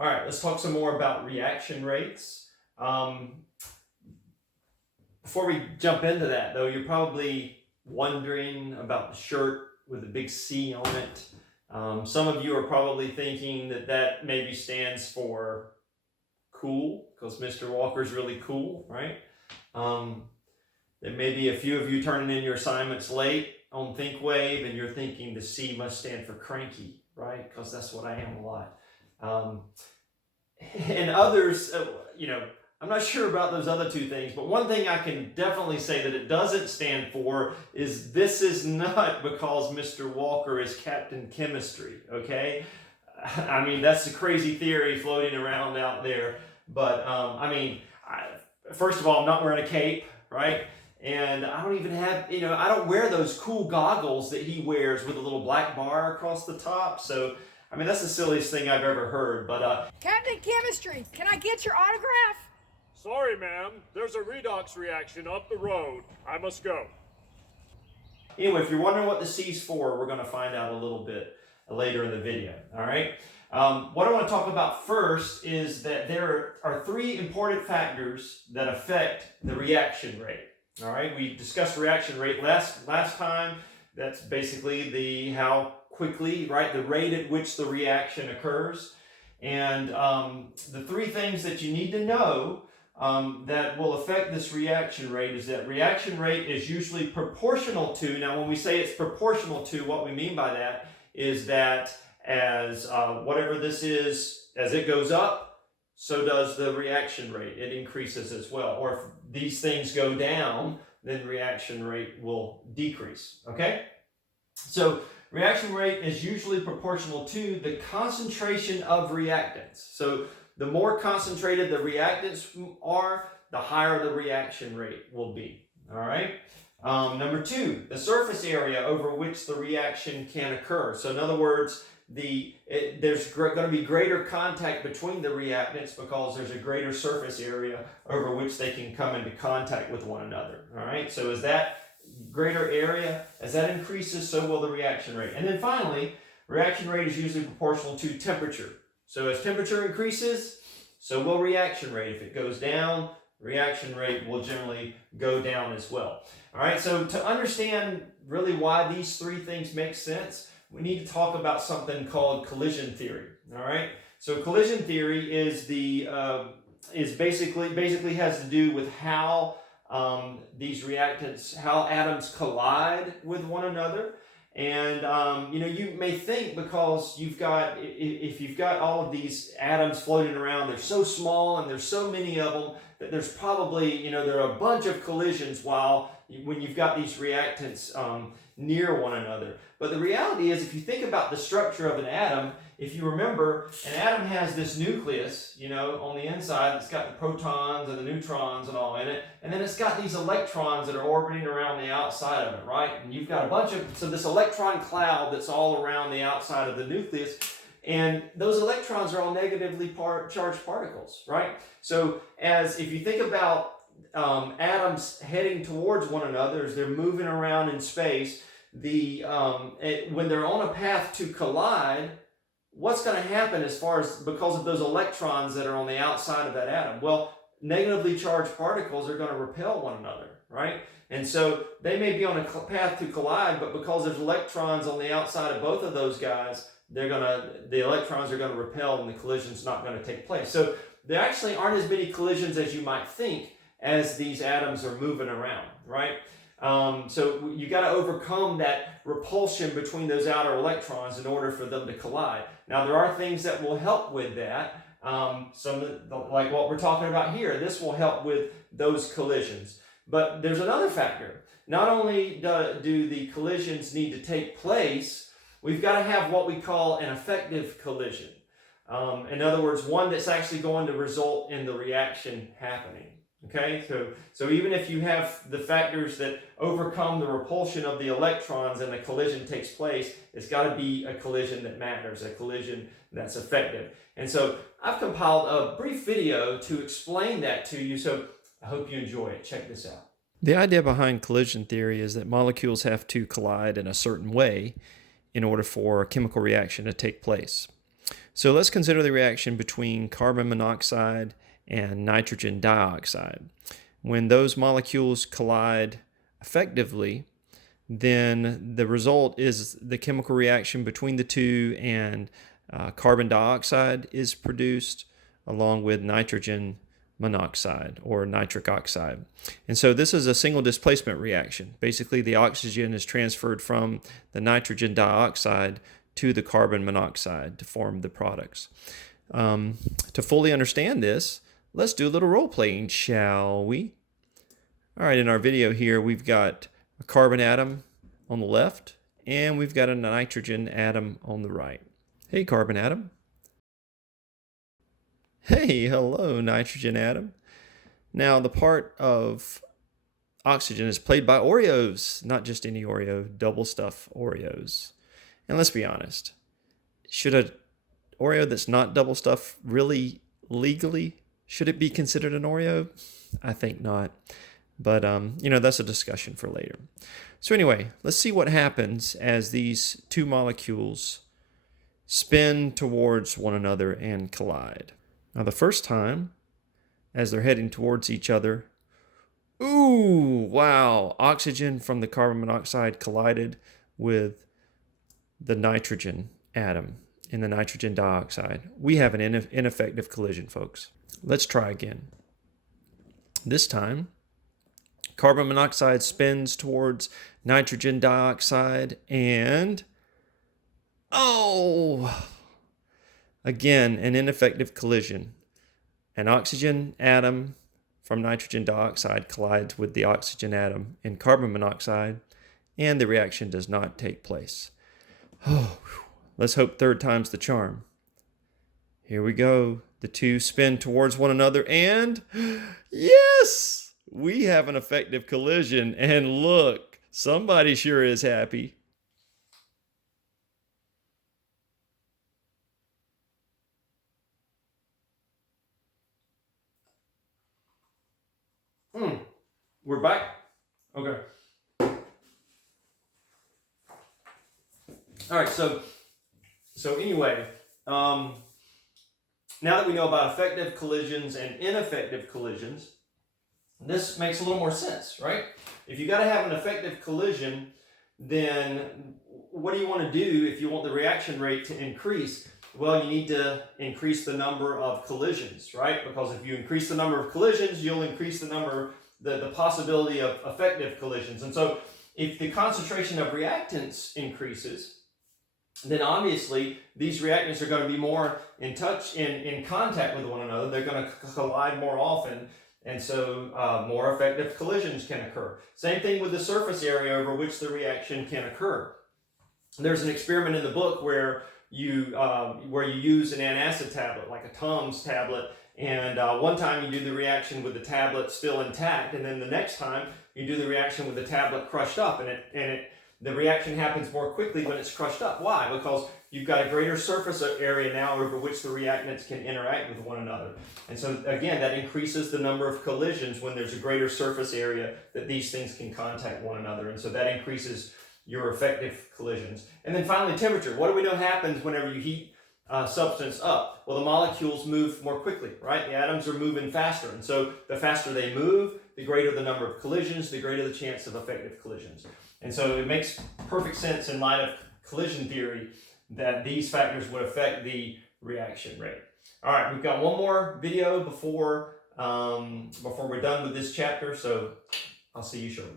All right, let's talk some more about reaction rates. Before we jump into that, though, you're probably wondering about the shirt with a big C on it. Some of you are probably thinking that that maybe stands for cool, because Mr. Walker's really cool, right? There may be a few of you turning in your assignments late on ThinkWave, and you're thinking the C must stand for cranky, right? Because that's what I am a lot. And others, I'm not sure about those other two things, but one thing I can definitely say that it doesn't stand for is this is not because Mr. Walker is Captain Chemistry, okay? I mean, that's a crazy theory floating around out there, but first of all, I'm not wearing a cape, right? And I don't even have, I don't wear those cool goggles that he wears with a little black bar across the top, so I mean, that's the silliest thing I've ever heard, but Captain Chemistry, can I get your autograph? Sorry, ma'am. There's a redox reaction up the road. I must go. Anyway, if you're wondering what the C's for, we're going to find out a little bit later in the video, all right? What I want to talk about first is that there are three important factors that affect the reaction rate, all right? We discussed reaction rate last time. That's basically how quickly, right, the rate at which the reaction occurs. And the three things that you need to know that will affect this reaction rate is that reaction rate is usually proportional to, now when we say it's proportional to, what we mean by that is that as whatever this is, as it goes up, so does the reaction rate. It increases as well. Or if these things go down, then reaction rate will decrease, okay? So reaction rate is usually proportional to the concentration of reactants. So the more concentrated the reactants are, the higher the reaction rate will be. All right. Number two, the surface area over which the reaction can occur. So in other words, there's going to be greater contact between the reactants because there's a greater surface area over which they can come into contact with one another. All right. So as that greater area, as that increases, so will the reaction rate. And then finally, reaction rate is usually proportional to temperature. So as temperature increases, so will reaction rate. If it goes down, reaction rate will generally go down as well. All right, so to understand really why these three things make sense, we need to talk about something called collision theory. All right, so collision theory is basically has to do with how these reactants, how atoms collide with one another. And you may think because if you've got all of these atoms floating around, they're so small and there's so many of them that there's probably, there are a bunch of collisions when you've got these reactants near one another. But the reality is, if you think about the structure of an atom, if you remember, an atom has this nucleus, on the inside. It's got the protons and the neutrons and all in it. And then it's got these electrons that are orbiting around the outside of it, right? And you've got so this electron cloud that's all around the outside of the nucleus. And those electrons are all negatively charged particles, right? So if you think about atoms heading towards one another as they're moving around in space, when they're on a path to collide, what's going to happen because of those electrons that are on the outside of that atom? Well, negatively charged particles are going to repel one another, right? And so they may be on a path to collide, but because there's electrons on the outside of both of those guys, the electrons are going to repel and the collision's not going to take place. So there actually aren't as many collisions as you might think as these atoms are moving around, right? So you got to overcome that repulsion between those outer electrons in order for them to collide. Now there are things that will help with that. Like what we're talking about here, this will help with those collisions. But there's another factor. Not only do the collisions need to take place, we've got to have what we call an effective collision. In other words, one that's actually going to result in the reaction happening. Okay, so even if you have the factors that overcome the repulsion of the electrons and the collision takes place, it's got to be a collision that matters, a collision that's effective. And so I've compiled a brief video to explain that to you, so I hope you enjoy it. Check this out. The idea behind collision theory is that molecules have to collide in a certain way in order for a chemical reaction to take place. So let's consider the reaction between carbon monoxide and nitrogen dioxide. When those molecules collide effectively, then the result is the chemical reaction between the two, and carbon dioxide is produced along with nitrogen monoxide or nitric oxide. And so this is a single displacement reaction. Basically, the oxygen is transferred from the nitrogen dioxide to the carbon monoxide to form the products. To fully understand this, let's do a little role playing, shall we? All right, in our video here, we've got a carbon atom on the left, and we've got a nitrogen atom on the right. Hey, carbon atom. Hey, hello, nitrogen atom. Now, the part of oxygen is played by Oreos, not just any Oreo, double stuff Oreos. And let's be honest, should an Oreo that's not double stuff really legally, should it be considered an Oreo? I think not. But, that's a discussion for later. So anyway, let's see what happens as these two molecules spin towards one another and collide. Now, the first time, as they're heading towards each other, ooh, wow, oxygen from the carbon monoxide collided with the nitrogen atom in the nitrogen dioxide. We have an ineffective collision, folks. Let's try again. This time, carbon monoxide spins towards nitrogen dioxide and, again, an ineffective collision. An oxygen atom from nitrogen dioxide collides with the oxygen atom in carbon monoxide, and the reaction does not take place. Let's hope third time's the charm. Here we go. The two spin towards one another, and yes! We have an effective collision, and look, somebody sure is happy. We're back. Okay. All right. So anyway, now that we know about effective collisions and ineffective collisions, this makes a little more sense, right? If you got to have an effective collision, then what do you want to do if you want the reaction rate to increase? Well, you need to increase the number of collisions, right? Because if you increase the number of collisions, you'll increase the possibility of effective collisions. And so if the concentration of reactants increases, then obviously these reactants are going to be more in contact with one another. They're going to collide more often. And so more effective collisions can occur. Same thing with the surface area over which the reaction can occur. There's an experiment in the book where you use an antacid tablet, like a Tums tablet, and one time you do the reaction with the tablet still intact, and then the next time you do the reaction with the tablet crushed up, and the reaction happens more quickly when it's crushed up. Why? Because you've got a greater surface area now over which the reactants can interact with one another. And so again, that increases the number of collisions when there's a greater surface area that these things can contact one another. And so that increases your effective collisions. And then finally, temperature. What do we know happens whenever you heat substance up? Well, the molecules move more quickly, right? The atoms are moving faster. And so the faster they move, the greater the number of collisions, the greater the chance of effective collisions. And so it makes perfect sense in light of collision theory that these factors would affect the reaction rate. All right, we've got one more video before we're done with this chapter, so I'll see you shortly.